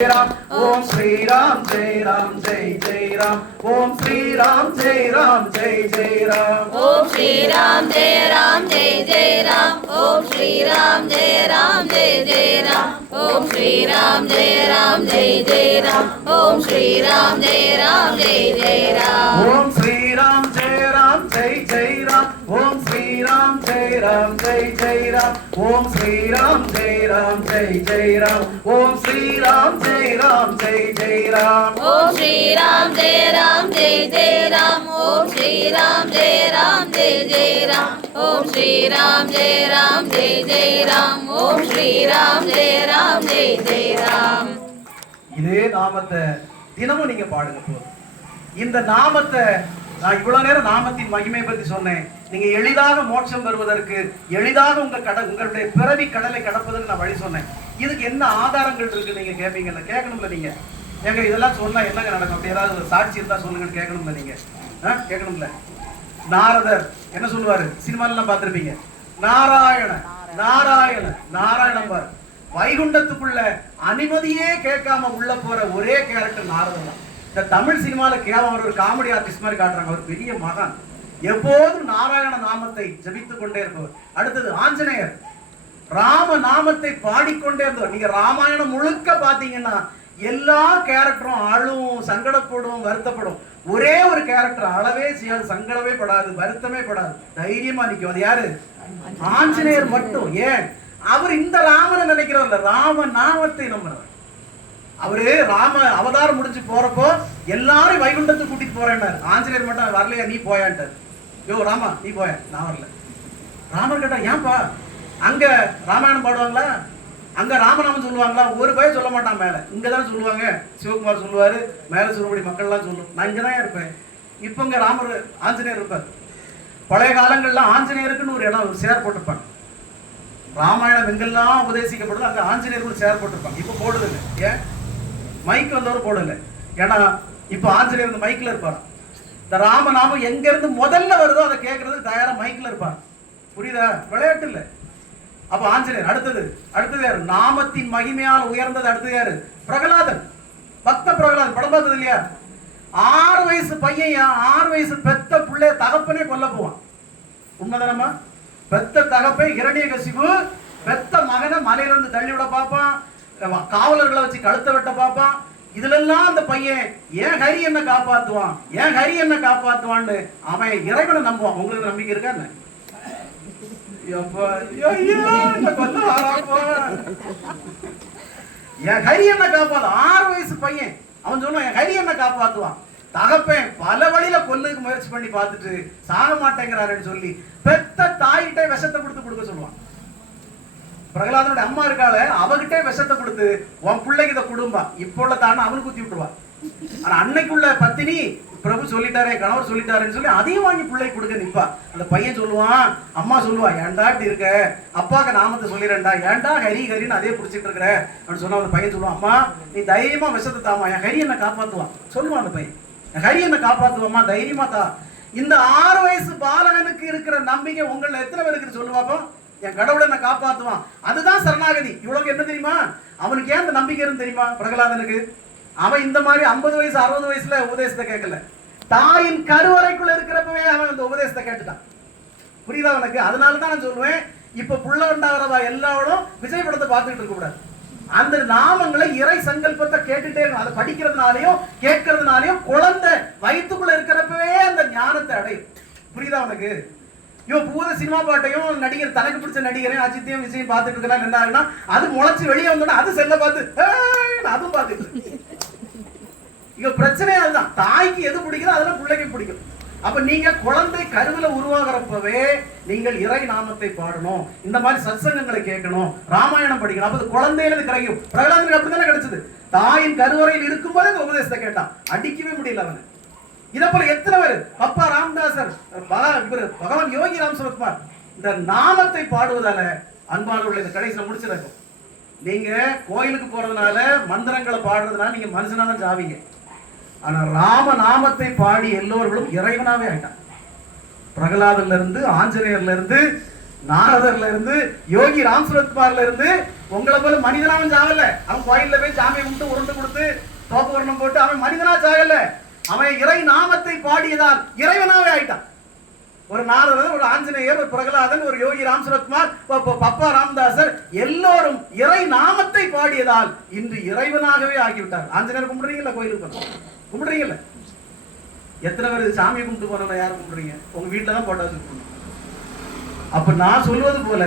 Ram, Om Sri Ram, Jai Ram, Jai Jai Ram, Om Sri Ram, Jai Ram, Jai Jai Ram, Om Sri Ram, Jai Ram, Jai Jai Ram, Om Sri Ram, Jai Ram, Jai Jai Ram, Om Sri Ram, Jai Ram, Jai Jai Ram, Om Sri Ram, Jai Ram, Jai Jai Ram, Om Sri Ram, Jai Ram, Jai Jai Ram, Om Sri Ram, Jai Ram, Jai Jai Ram, Om Sri Ram, Jai Ram, Jai Jai Ram, Om Sri Ram, Jai Ram, Jai Jai Ram, Om Sri Ram, Jai Ram, Jai Jai Ram, Om Sri Ram, Jai Ram, Jai Jai Ram, Om Sri Ram, Jai Ram, Jai Jai Ram, Om Sri Ram, Jai Ram, Jai Jai Ram. இதே நாமத்தை தினமும் நீங்க பாடுங்க போதும். இந்த நாமத்தை நான் இவ்வளவு நேரம் நாமத்தின் மகிமை பத்தி சொன்னேன். நீங்க எளிதாக மோட்சம் பெறுவதற்கு, எளிதாக உங்களுடைய பிறவி கடலை கடப்பதற்கு நான் வழி சொன்னேன். இதுக்கு என்ன ஆதாரங்கள் இருக்கு நீங்க கேட்பீங்கல்ல, கேட்கணும்ல நீங்க. ஏங்க இதெல்லாம் சொன்னா என்னங்க நடக்கும்? அப்படி ஏதாவது ஒரு சாட்சி இருந்தா சொல்லுங்கன்னு கேட்கணும்ல நீங்க. கேட்கணும்ல. நாரதர் என்ன சொல்லுவாரு? சினிமாலாம் பார்த்திருப்பீங்க. நாராயண நாராயண நாராயணம் பாரு. வைகுண்டத்துக்குள்ள அனுமதியே கேட்காம உள்ள போற ஒரே கேரக்டர் நாரதர் தான். இந்த தமிழ் சினிமால கேவலம் ஒரு காமெடி ஆர்டிஸ்ட் மாதிரி காட்டுறாங்க. அவர் பெரிய மகான், எப்போதும் நாராயண நாமத்தை ஜபித்துக் கொண்டே இருப்பவர். அடுத்தது ஆஞ்சநேயர், ராம நாமத்தை பாடிக்கொண்டே இருந்தவர். நீங்க ராமாயணம் முழுக்க பாத்தீங்கன்னா எல்லா கேரக்டரும் அழும், சங்கடப்படும், வருத்தப்படும். ஒரே ஒரு கேரக்டர் அளவே செய்யாது, சங்கடமே படாது, வருத்தமே படாது, தைரியமா நிற்கும். அது யாரு? ஆஞ்சநேயர் மட்டும். ஏன்? அவர் இந்த ராமனை நினைக்கிறவர், ராம நாமத்தை நம்புறவர். அவரு ராம அவதாரம் முடிஞ்சு போறப்போ எல்லாரும் வைகுண்டத்துக்கு கூட்டிட்டு போறேன்னாரு. ஆஞ்சநேயர் மட்டும் வரலையா, நீ போயான்ட்டார். யோ ராமா நீ போய, நான் வரல. ராமர் கேட்டா ஏன்பா? அங்க ராமாயணம் பாடுவாங்களா? அங்க ராமநாமம் சொல்லுவாங்களா? ஒரு பய சொல்ல மாட்டான். மேல இங்கதானே சொல்லுவாங்க. சிவகுமார் சொல்லுவாரு, மேல சொல்லுபடி மக்கள் எல்லாம் சொல்லும். நான் இங்கதான் இருப்பேன். இப்ப இங்க ராமர் ஆஞ்சநேயர் இருப்பார். பழைய காலங்கள்ல ஆஞ்சநேயருக்குன்னு ஒரு இடம், ஒரு சேர் போட்டிருப்பாங்க. ராமாயணம் எங்கெல்லாம் உபதேசிக்கப்படுது அங்க ஆஞ்சநேயர் சேர் போட்டிருப்பாங்க. இப்ப போடுதில்லை. ஏன்? மைக் வந்தவர் போடல. ஏன்னா இப்ப ஆஞ்சநேயர் இந்த மைக்ல இருப்பார். இந்த ராமநாமம் எங்க இருந்து முதல்ல வருதோ அதை கேட்கறதுக்கு தயாரா மைக்ல இருப்பார். புரியுதா? விளையாட்டு இல்ல. அப்ப ஆஞ்சநேயர். அடுத்தது யாரு? நாமத்தின் மகிமையால் உயர்ந்தது. அடுத்தது யாரு? பிரகலாதன். பக்த பிரகலாதன் படம் பார்த்தது இல்லையா? 6 வயசு பையன், 6 வயசு பெத்த பிள்ளைய தகப்பனே கொல்ல போவான். உண்மைதானமா? பெத்த தகப்பை இரணியகசிபு பெத்த மகனை மலையில இருந்து தள்ளி விட பார்ப்பான், காவலர்களை வச்சு கழுத்தை வெட்ட பார்ப்பான். இதுல எல்லாம் அந்த பையன் ஏன் ஹரி என்ன காப்பாத்துவான், ஏன் ஹரி என்ன காப்பாத்துவான்னு அவன் இறைவனை நம்புவான். உங்களுக்கு நம்பிக்கை இருக்கா என்ன? என் ஹரி என்ன காப்பாத்து. 6 வயசு பையன் அவன் சொல்லுவான் என் ஹரி என்ன காப்பாத்துவான். தகப்பன் பல வழியில கொல்லுக்கு முயற்சி பண்ணி பார்த்துட்டு சாக மாட்டேங்கிறாருன்னு சொல்லி பெத்த தாயிட்டே விஷத்தை கொடுக்க சொல்லுவான். பிரகலாதனுடைய அம்மா இருக்காள, அவகிட்டே விஷத்தை கொடுத்து உன் பிள்ளைக்கு இதை குடும்பா, இப்போ உள்ள தானே அவனு குத்தி விட்டுருவான். ஆனா அன்னைக்குள்ள பத்தினி பிரபு சொல்லிட்டாரே, கணவர் சொல்லிட்டாருன்னு சொல்லி அதையும் வாங்கி பிள்ளை கொடுக்க நிப்பா. அந்த பையன் சொல்லுவான், அம்மா சொல்லுவா ஏன்டா இப்படி இருக்க, அப்பாக்கு நாமத்தை சொல்லிடுறா, ஏன்டா ஹரி ஹரின்னு அதே பிடிச்சிட்டு இருக்கிற அப்படின்னு சொன்னா அந்த பையன் சொல்லுவான், அம்மா நீ தைரியமா விஷத்தை தாமா, என் ஹரி என்ன காப்பாத்துவான் சொல்லுவான். அந்த பையன் என் ஹரி என்ன காப்பாத்துவாமா, தைரியமா தா. இந்த 6 வயசு பாலகனுக்கு இருக்கிற நம்பிக்கை உங்களை எத்தனை பேருக்கு சொல்லுவாப்போ? என் கடவுளை என்ன காப்பாத்துவான். அதுதான் சரணாகதி. இவ்வளவு என்ன தெரியுமா? அவனுக்கு ஏன் அந்த நம்பிக்கை இருந்து தெரியுமா? பிரகலாதனுக்கு அவன் இந்த மாதிரி 50 வயசு 60 வயசுல உபதேசத்தை கேட்கல. தாயின் கருவறைக்குள்ள இருக்கிறப்பவே அவன் அந்த உபதேசத்தை கேட்டுட்டான். புரியுதா அவனுக்கு? அதனாலதான் நான் சொல்லுவேன், இப்ப புள்ள உண்டாகிறவா எல்லாரும் விஜய் படத்தை பார்த்துட்டு இருக்க கூடாது. அந்த நாமங்களை இறை சங்கல்பத்தை கேட்டுட்டே இருக்கணும். அதை படிக்கிறதுனாலையும் கேட்கறதுனாலையும் குழந்தை வயிற்றுக்குள்ள இருக்கிறப்பவே அந்த ஞானத்தை அடையும். புரியுதா அவனுக்கு? இவன் பூத சினிமா பாட்டையும் நடிகர் தனக்கு பிடிச்ச நடிகரையும் அஜித்தையும் விஜயம் பார்த்துட்டு இருக்கிறான். என்ன ஆகுனா அது முளைச்சு வெளியே வந்தோன்னா அது செல்ல பார்த்து அதுவும் பார்த்துட்டு. இங்க பிரச்சனையே அதுதான். தாய்க்கு எது பிடிக்குதோ அதெல்லாம் பிள்ளைக்கு பிடிக்கும். அப்ப நீங்க குழந்தை கருவில உருவாகிறப்பவே நீங்கள் இறை நாமத்தை பாடணும், இந்த மாதிரி சத்சங்கங்களை கேட்கணும், ராமாயணம் படிக்கணும். அப்ப குழந்தையில கிடைக்கும். பிரகலாதனுக்கு அப்படித்தானே கிடைச்சது. தாயின் கருவறையில் இருக்கும்போது அந்த உபதேசத்தை கேட்டான், அடிக்கவே முடியல அவனை. இதை போல எத்தனை பேர், அப்பா ராமதாசர், பகவான் யோகி ராம் சுரத்குமார், இந்த நாமத்தை பாடுவதால அன்பானவர்கள் இந்த கடைசியில முடிச்சிருக்கும். நீங்க கோயிலுக்கு போறதுனால மந்திரங்களை பாடுறதுனால நீங்க மனுஷனா தான் ஜாவீங்க. ஆனா ராம நாமத்தை பாடி எல்லோர்களும் இறைவனாவே ஆயிட்டான். பிரகலாதன்ல இருந்து ஆஞ்சநேயர்ல இருந்து நாரதர்ல இருந்து யோகி ராம் சுரத்குமார்ல இருந்து உங்களை போல மனிதனாவும் சாகல. அவன் கோயில்ல போய் சாமியை கும்பிட்டு உருண்டு கொடுத்து தோப்பு வர்ணம் போட்டு அவன் மனிதனா சாகல. அவன் இறை நாமத்தை பாடியதால் இறைவனாவே ஆயிட்டான். ஒரு நாரதர், ஒரு ஆஞ்சநேயர், ஒரு பிரகலாதன், ஒரு யோகி ராம் சுரத்குமார், பப்பா ராமதாசர் எல்லோரும் இறை நாமத்தை பாடியதால் இன்று இறைவனாகவே ஆகிவிட்டார். ஆஞ்சநேயர் கும்பிடுறீங்களா? கோயிலுக்கு கும்பிடுறீங்கல்ல? எத்தனை பேர் சாமி கும்பிட்டு போறவங்க யாரும் கும்பிடுறீங்க? உங்க வீட்டுல தான் போட்டோ வச்சு. அப்ப நான் சொல்வது போல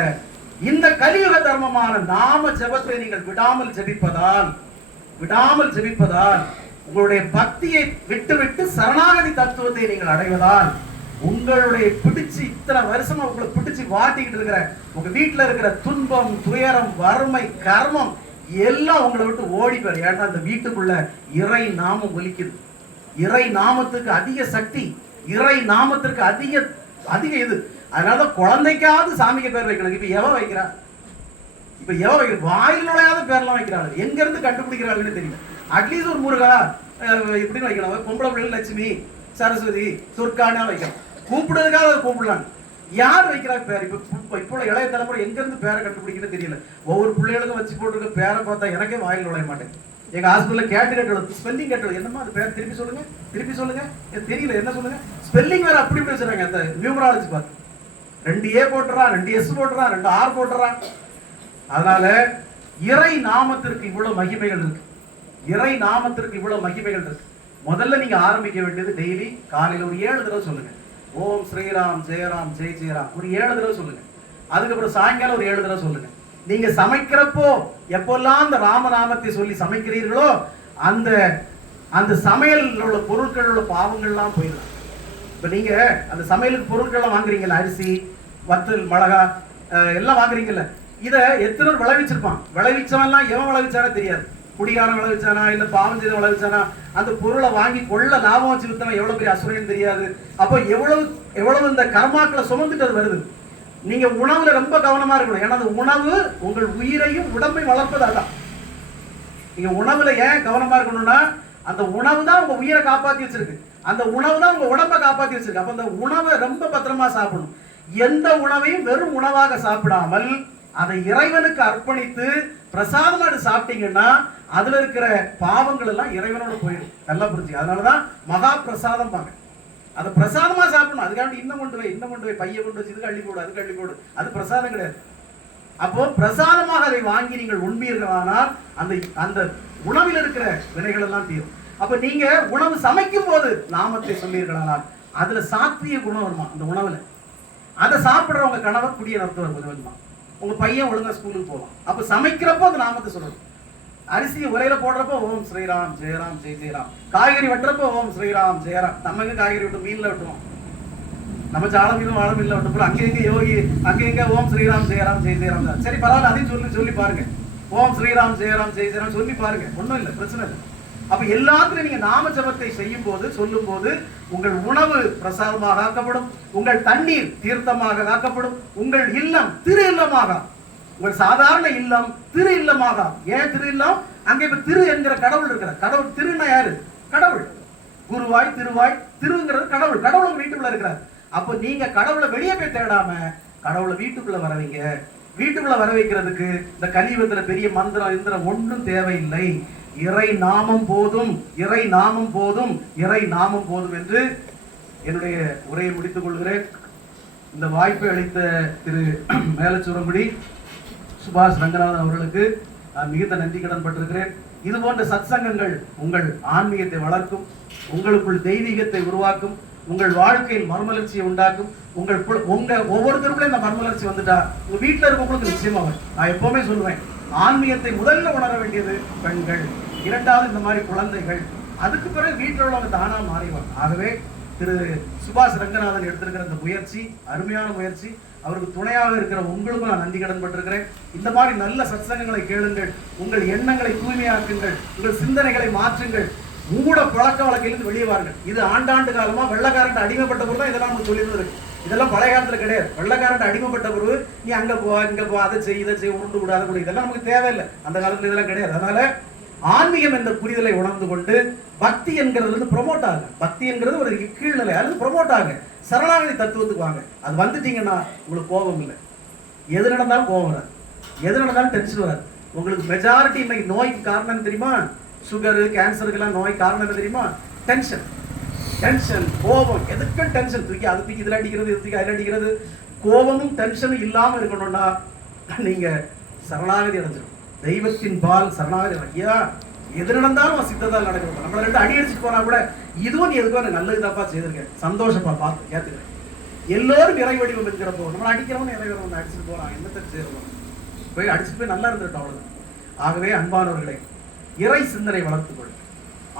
இந்த கலியுக தர்மமான நாம ஜெபத்தை நீங்கள் விடாமல் ஜெபிப்பதால் உங்களுடைய பக்தியை விட்டு சரணாகதி தத்துவத்தை நீங்கள் அடைவதால் உங்களுடைய பிடிச்சு இத்தனை வருஷமா உங்களை பிடிச்சு வாட்டிக்கிட்டு இருக்கிற உங்க வீட்டுல இருக்கிற துன்பம், துயரம், வறுமை, கர்மம் எல்லாம் உங்களை விட்டு ஓடி போயிரு. ஏன்னா அந்த வீட்டுக்குள்ள இறை நாமம் ஒலிக்குது. இறை நாமத்துக்கு அதிக சக்தி, இறை நாமத்திற்கு அதிக இது. அதனாலதான் குழந்தைக்காவது சாமிக்கு பேர் வைக்கணும். இப்ப எவ வைக்கிறா? வாயில் நுழையாத பேர்லாம் வைக்கிறாள். எங்க இருந்து கண்டுபிடிக்கிறாள்னு தெரியல. அட்லீஸ்ட் ஒரு முருகா இப்படின்னு வைக்கணும். பொம்பளை பிள்ளைகள் லட்சுமி, சரஸ்வதி, துர்கானா வைக்கணும். கூப்பிடுறதுக்காக கூப்பிடலாம். யார் வைக்கிறா பேர்? இப்போ இளைய தலைமுறை எங்க இருந்து பேரை கண்டுபிடிக்கணும்னு தெரியல. ஒவ்வொரு பிள்ளைகளுக்கும் வச்சு போட்டுருக்க பேரை பார்த்தா எனக்கே வாயில் நுழைய மாட்டேன். எங்க ஹாஸ்பிட்டல்ல கேட்டு ஸ்பெல்லிங் கேட்டு என்னமா அது பேர் திருப்பி சொல்லுங்க தெரியல, என்ன சொல்லுங்க. ஸ்பெல்லிங் வேற அப்படி பேசுறாங்க. அந்த நியூமராலஜி பார்த்து 2 A போட்டுறான், 2 S போட்டுறான், 2 R போட்டுறான். அதனால இறை நாமத்திற்கு இவ்வளவு மகிமைகள் இருக்கு. முதல்ல நீங்க ஆரம்பிக்க வேண்டியது டெய்லி காலையில ஒரு 7 தடவை சொல்லுங்க. ஓம் ஸ்ரீராம் ஜெயராம் ஜெய் ஜெயராம் ஒரு 7 தடவை சொல்லுங்க. அதுக்கப்புறம் சாயங்காலம் ஒரு 7 தடவை சொல்லுங்க. நீங்க சமைக்கிறப்போ எப்பெல்லாம் அந்த ராமநாமத்தை சொல்லி சமைக்கிறீர்களோ அந்த சமையல் உள்ள பொருட்கள் உள்ள பாவங்கள்லாம் போயிடலாம். இப்ப நீங்க அந்த சமையலுக்கு பொருட்கள்லாம் வாங்குறீங்கல்ல, அரிசி, வத்தல், மிளகா எல்லாம் வாங்குறீங்கல்ல, இத எத்தனை விளைவிச்சிருப்பான். விளைவிச்சவன்லாம் எவன் விளைவிச்சானே தெரியாது. குடிகாரம் விளைவிச்சானா இல்ல பாவம் செய்த விளைவிச்சானா, அந்த பொருளை வாங்கி கொள்ள லாபம் வச்சு வித்தவன் எவ்வளவு பெரிய அசுரன்னு தெரியாது. அப்போ எவ்வளவு இந்த கர்மாக்களை சுமந்துட்டு அது வருது. நீங்க உணவுல ரொம்ப கவனமா இருக்கணும். ஏன்னா அந்த உணவு உங்கள் உயிரையும் உடம்பை வளர்ப்பது. அதான் நீங்க உணவுல ஏன் கவனமா இருக்கணும்னா, அந்த உணவு தான் உங்க உயிரை காப்பாத்தி வச்சிருக்கு. அந்த உணவு தான் உங்க உடம்பை காப்பாத்தி வச்சிருக்கு. அப்ப அந்த உணவை ரொம்ப பத்திரமா சாப்பிடணும். எந்த உணவையும் வெறும் உணவாக சாப்பிடாமல் அதை இறைவனுக்கு அர்ப்பணித்து பிரசாதமா சாப்பிட்டீங்கன்னா அதுல இருக்கிற பாவங்கள் எல்லாம் இறைவனோட போயிடும். நல்லா புரிஞ்சு. அதனாலதான் மகா பிரசாதம் பாங்க. அதை பிரசாதமா சாப்பிடணும். அதுக்காண்டி இன்னும் கொண்டு போய் பைய கொண்டு வச்சு இதுக்கு அள்ளி போடு, அதுக்கு அள்ளி போடு, அது பிரசாதம் கிடையாது. அப்போ பிரசாதமாக அதை வாங்கி நீங்கள் உண்பீர்களானால் அந்த உணவில் இருக்கிற வினைகள் எல்லாம் தீரும். அப்ப நீங்க உணவு சமைக்கும் போது நாமத்தை சொல்லீர்களானால் அதுல சாத்விய குணம் வருமா அந்த உணவுல. அதை சாப்பிடுற உங்க கணவர் குடிய நடத்துவார் கொஞ்சம் கொஞ்சமா. உங்க பையன் ஒழுங்கா ஸ்கூலுக்கு போவான். அப்ப சமைக்கிறப்போ அந்த நாமத்தை சொல்லணும். அரிசி உரையில போடுறப்போ ஓம் ஸ்ரீராம் ஜெயராம் ஜெய் ஜெயராம். காய்கறி வெட்டுறப்போ ஓம் ஸ்ரீராம் ஜெயராம். நம்ம எங்க காய்கறி விட்டு மீன்ல விட்டுவோம். நம்ம சால மீனும் வாழ மீன்ல விட்டு அங்கே எங்க யோகி அங்கே எங்க ஓம் ஸ்ரீராம் ஜெயராம் ஜெய் ஜெயராம் தான். சரி பரவாயில்ல, அதையும் சொல்லி பாருங்க. ஓம் ஸ்ரீராம் ஜெயராம் ஜெய் ஜெயராம் சொல்லி பாருங்க. ஒன்றும் இல்லை, பிரச்சனை இல்லை. அப்ப எல்லாத்துலயும் நீங்க நாம ஜபத்தை செய்யும் போது சொல்லும் போது உங்கள் உணவு பிரசாதமாக ஆக்கப்படும், உங்கள் தண்ணீர் தீர்த்தமாக ஆக்கப்படும், உங்கள் இல்லம் திரு இல்லமாக, உங்கள் சாதாரண இல்லம் திரு இல்லமாக. ஏன் திரு இல்லம்? அங்க இப்ப திரு என்கிற கடவுள் இருக்கிற. கடவுள் திருன்னா யாரு? கடவுள். குருவாய் திருவாய் திருங்கிறது கடவுள். கடவுள் உங்க வீட்டுக்குள்ள இருக்கிறார். அப்போ நீங்க கடவுளை வெளியே போய் தேடாம கடவுளை வீட்டுக்குள்ள வரவைங்க. வீட்டுக்குள்ள வர வைக்கிறதுக்கு இந்த கலியுகத்துல பெரிய மந்திரம் இந்திரம் ஒன்றும் தேவையில்லை. இறை நாமம் போதும், இறை நாமம் போதும், இறை நாமம் போதும் என்று என்னுடைய உரையை முடித்துக் கொள்கிறேன். இந்த வாய்ப்பை அளித்த திரு மேலச்சூரங்குடி சுபாஷ் ரங்கநாதன் அவர்களுக்கு நான் மிகுந்த நன்றி கடன் பட்டிருக்கிறேன். இது போன்ற சத்சங்கங்கள் உங்கள் ஆன்மீகத்தை வளர்க்கும், உங்களுக்குள் தெய்வீகத்தை உருவாக்கும், உங்கள் வாழ்க்கையில் மர்மலர்ச்சியை உண்டாக்கும். உங்க ஒவ்வொருத்தருக்குள்ள இந்த மர்மலர்ச்சி வந்துட்டா உங்க வீட்டுல இருக்கவங்களுக்கு நிச்சயமா வரும். நான் எப்பவுமே சொல்லுவேன், ஆன்மீகத்தை முதல்ல உணர வேண்டியது பெண்கள், இரண்டாவது இந்த மாதிரி குழந்தைகள், அதுக்கு பிறகு வீட்டில் உள்ளவங்க தானா மாறிவாங்க. ஆகவே திரு சுபாஷ் ரங்கநாதன் எடுத்திருக்கிற இந்த முயற்சி அருமையான முயற்சி. அவருக்கு துணையாக இருக்கிற உங்களுக்கும் நான் நன்றி கடன் பட்டிருக்கிறேன். இந்த மாதிரி நல்ல சத்சங்கங்களை கேளுங்கள், உங்கள் எண்ணங்களை தூய்மையாக்குங்கள், உங்கள் சிந்தனைகளை மாற்றுங்கள், மூட பழக்க வழக்கிலிருந்து வெளியே வாருங்கள். இது ஆண்டாண்டு காலமா வெள்ளக்காரன் அடிமைப்பட்ட பொருள் தான் இதெல்லாம் நமக்கு சொல்லியிருந்து இருக்கு. இதெல்லாம் பழைய காலத்துல கிடையாது. வெள்ளக்காரன் அடிமைப்பட்ட பொருள் நீ அங்க போ இங்க போ, அதை செய் இதை செய், உருண்டு கூடாது கூட, இதெல்லாம் நமக்கு தேவையில்லை. அந்த காலத்துல இதெல்லாம் கிடையாது. அதனால ஆன்மீகம் என்ற புரிதலை உணர்ந்து கொண்டு பக்தி என்கிறது ப்ரொமோட் ஆகுங்க. பக்தி என்கிறது ஒரு கீழ்நிலை, அது ப்ரொமோட் ஆகுங்க. சரணாகதி தத்துவத்துக்கு வாங்க. அது வந்துட்டீங்கன்னா உங்களுக்கு கோபம் இல்லை. எது நடந்தாலும் கோவம் வராது, எது நடந்தாலும் டென்ஷன் வராது. உங்களுக்கு மெஜாரிட்டி இன்னைக்கு நோய்க்கு காரணம் என்ன தெரியுமா? சுகரு, கேன்சருக்கெல்லாம் நோய் காரணம் என்ன தெரியுமா? டென்ஷன். டென்ஷன், கோபம், எதுக்கும் டென்ஷன். தூக்கி அது தூக்கி இதில் அடிக்கிறது, இது தூக்கி அதில் அடிக்கிறது. கோபமும் டென்ஷனும் இல்லாமல் இருக்கணும்னா நீங்க சரணாகதி அடைஞ்சிடும். தெய்வத்தின் பால் சரணாகதி. ஐயா எது நடந்தாலும் சித்தத்தால் நடக்கிறது. நம்மள 2 அடி அடிச்சுட்டு போனா கூட இதுவும் நீ எதுக்கோ நல்லது தப்பா செய்திருக்கேன், சந்தோஷப்பா பார்த்து ஏத்துக்கிறேன். எல்லோரும் இறை வடிவம் இருக்கிறப்போ நம்மளை அடிக்கிறவன் இறைவன் வந்து அடிச்சுட்டு போறான், என்னத்தை செய்யறோம்? போய் அடிச்சுட்டு போய் நல்லா இருந்துட்டோம், அவ்வளவுதான். ஆகவே அன்பானவர்களை, இறை சிந்தனை வளர்த்துக் கொள்ளுங்கள்.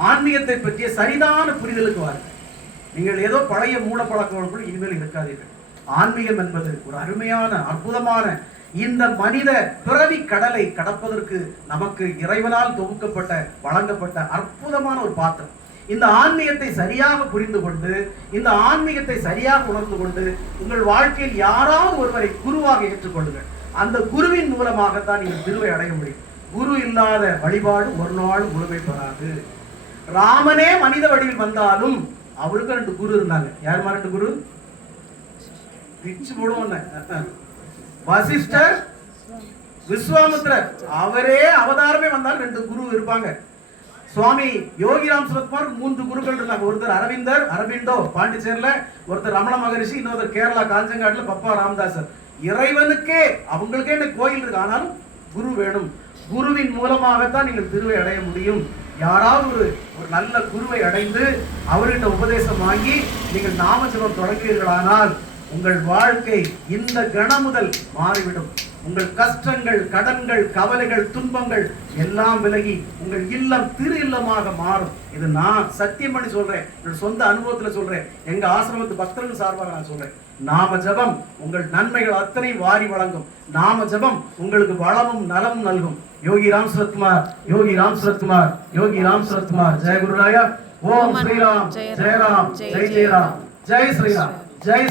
ஆன்மீகத்தை பற்றிய சரிதான புரிதலுக்கு வாருங்கள். நீங்கள் ஏதோ பழைய மூட பழக்கங்களுக்குள் இனிமேல் இருக்காதீர்கள். ஆன்மீகம் என்பது ஒரு அருமையான அற்புதமான இந்த மனித பிறவி கடலை கடப்பதற்கு நமக்கு இறைவனால் தொகுக்கப்பட்ட வழங்கப்பட்ட அற்புதமான ஒரு பாத்திரம். இந்த ஆன்மீகத்தை சரியாக புரிந்து கொண்டு, இந்த ஆன்மீகத்தை சரியாக உணர்ந்து கொண்டு, உங்கள் வாழ்க்கையில் யாராவது ஒருவரை குருவாக ஏற்றுக்கொள்ளுங்கள். அந்த குருவின் மூலமாகத்தான் நீங்கள் திருவை அடைய முடியும். குரு இல்லாத வழிபாடு ஒரு நாள் முழுமை பெறாது. ராமனே மனித வடிவில் வந்தாலும் அவருக்கு 2 குரு இருந்தாங்க. யாருமா 2 குரு? பிச்சு போடுவோம். வசிஷ்டர், விஸ்வாமித்திரர். அவரே அவதாரமே வந்தாலும் 2 குரு இருப்பாங்க. சுவாமி யோகிராம் சுரத்குமார் 3 குருக்கள் இருந்தாங்க. ஒருத்தர் அரவிந்தோ பாண்டிச்சேரியில, ஒருத்தர் ரமண மகரிஷி, இன்னொருத்தர் கேரளா காஞ்சங்காட்டுல பப்பா ராமதாசர். இறைவனுக்கே அவங்களுக்கே இந்த கோயில் இருக்கு, ஆனாலும் குரு வேணும். குருவின் மூலமாகத்தான் நீங்கள் திருவை அடைய முடியும். யாராவது ஒரு நல்ல குருவை அடைந்து அவர்கிட்ட உபதேசம் வாங்கி நீங்கள் நாமஜபம் தொடங்குவீர்களானால் உங்கள் வாழ்க்கை இந்த கணம் முதல் மாறிவிடும். உங்கள் கஷ்டங்கள், கடன்கள், கவலைகள், துன்பங்கள் எல்லாம் விலகி உங்கள் இல்லம் திரு இல்லமாக மாறும். இது நான் சத்தியம் பண்ணி சொல்றேன், என்னோட சொந்த அனுபவத்துல சொல்றேன், எங்க ஆசிரமத்து பக்தர்கள் சார்பாக நான் சொல்றேன். நாம ஜபம் உங்கள் நன்மைகள் அத்தனை வாரி வழங்கும். நாம ஜபம் உங்களுக்கு வளமும் நலமும் நல்கும். யோகி ராம் சுரத்குமார், யோகி ராம் சுரத்குமார், யோகி ராம் சுரத்குமார். ஜெய குருராயா. ஓம் ஸ்ரீராம், ஜெயராம், ஜெய் ஜெயராம், ஜெய் ஸ்ரீராம், ஜெய்